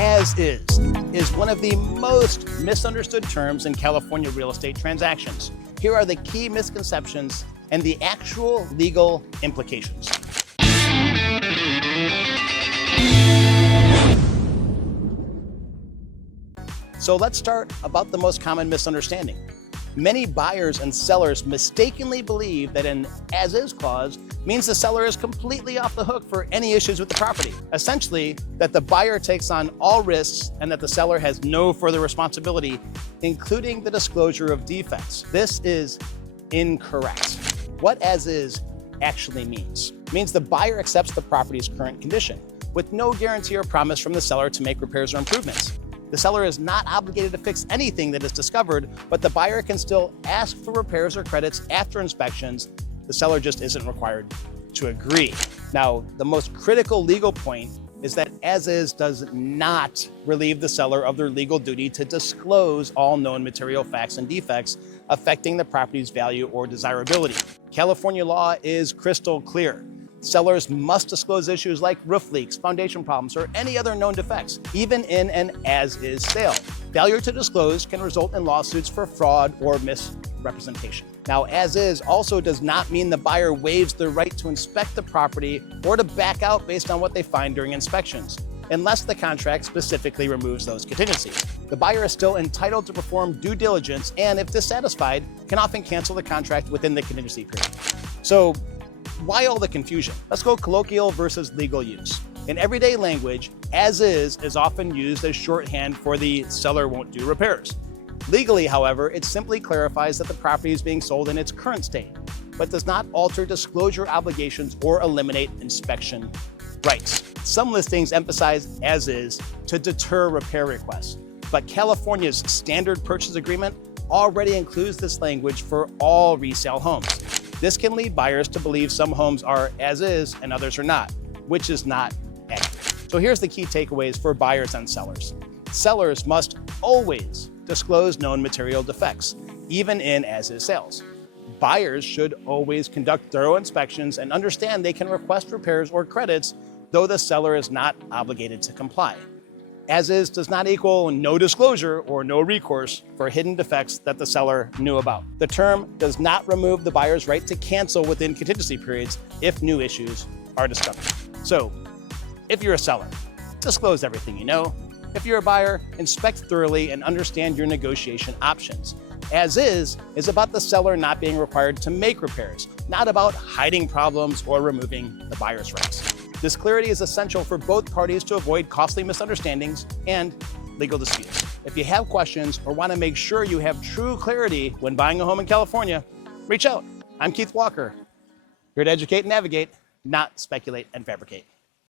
As is one of the most misunderstood terms in California real estate transactions. Here are the key misconceptions and the actual legal implications. So let's start about the most common misunderstanding. Many buyers and sellers mistakenly believe that an as-is clause means the seller is completely off the hook for any issues with the property. Essentially, that the buyer takes on all risks and that the seller has no further responsibility, including the disclosure of defects. This is incorrect. What as-is actually means? It means the buyer accepts the property's current condition, with no guarantee or promise from the seller to make repairs or improvements. The seller is not obligated to fix anything that is discovered, but the buyer can still ask for repairs or credits after inspections. The seller just isn't required to agree. Now, the most critical legal point is that as-is does not relieve the seller of their legal duty to disclose all known material facts and defects affecting the property's value or desirability. California law is crystal clear. Sellers must disclose issues like roof leaks, foundation problems, or any other known defects, even in an as-is sale. Failure to disclose can result in lawsuits for fraud or misrepresentation. Now, as-is also does not mean the buyer waives their right to inspect the property or to back out based on what they find during inspections, unless the contract specifically removes those contingencies. The buyer is still entitled to perform due diligence and, if dissatisfied, can often cancel the contract within the contingency period. So, why all the confusion? Let's go colloquial versus legal use. In everyday language, as-is often used as shorthand for the seller won't do repairs. Legally, however, it simply clarifies that the property is being sold in its current state, but does not alter disclosure obligations or eliminate inspection rights. Some listings emphasize as-is to deter repair requests, but California's standard purchase agreement already includes this language for all resale homes. This can lead buyers to believe some homes are as-is and others are not, which is not accurate. So here's the key takeaways for buyers and sellers. Sellers must always disclose known material defects, even in as-is sales. Buyers should always conduct thorough inspections and understand they can request repairs or credits, though the seller is not obligated to comply. As-is does not equal no disclosure or no recourse for hidden defects that the seller knew about. The term does not remove the buyer's right to cancel within contingency periods if new issues are discovered. So, if you're a seller, disclose everything you know. If you're a buyer, inspect thoroughly and understand your negotiation options. As-is about the seller not being required to make repairs, not about hiding problems or removing the buyer's rights. This clarity is essential for both parties to avoid costly misunderstandings and legal disputes. If you have questions or want to make sure you have true clarity when buying a home in California, reach out. I'm Keith Walker, here to educate and navigate, not speculate and fabricate.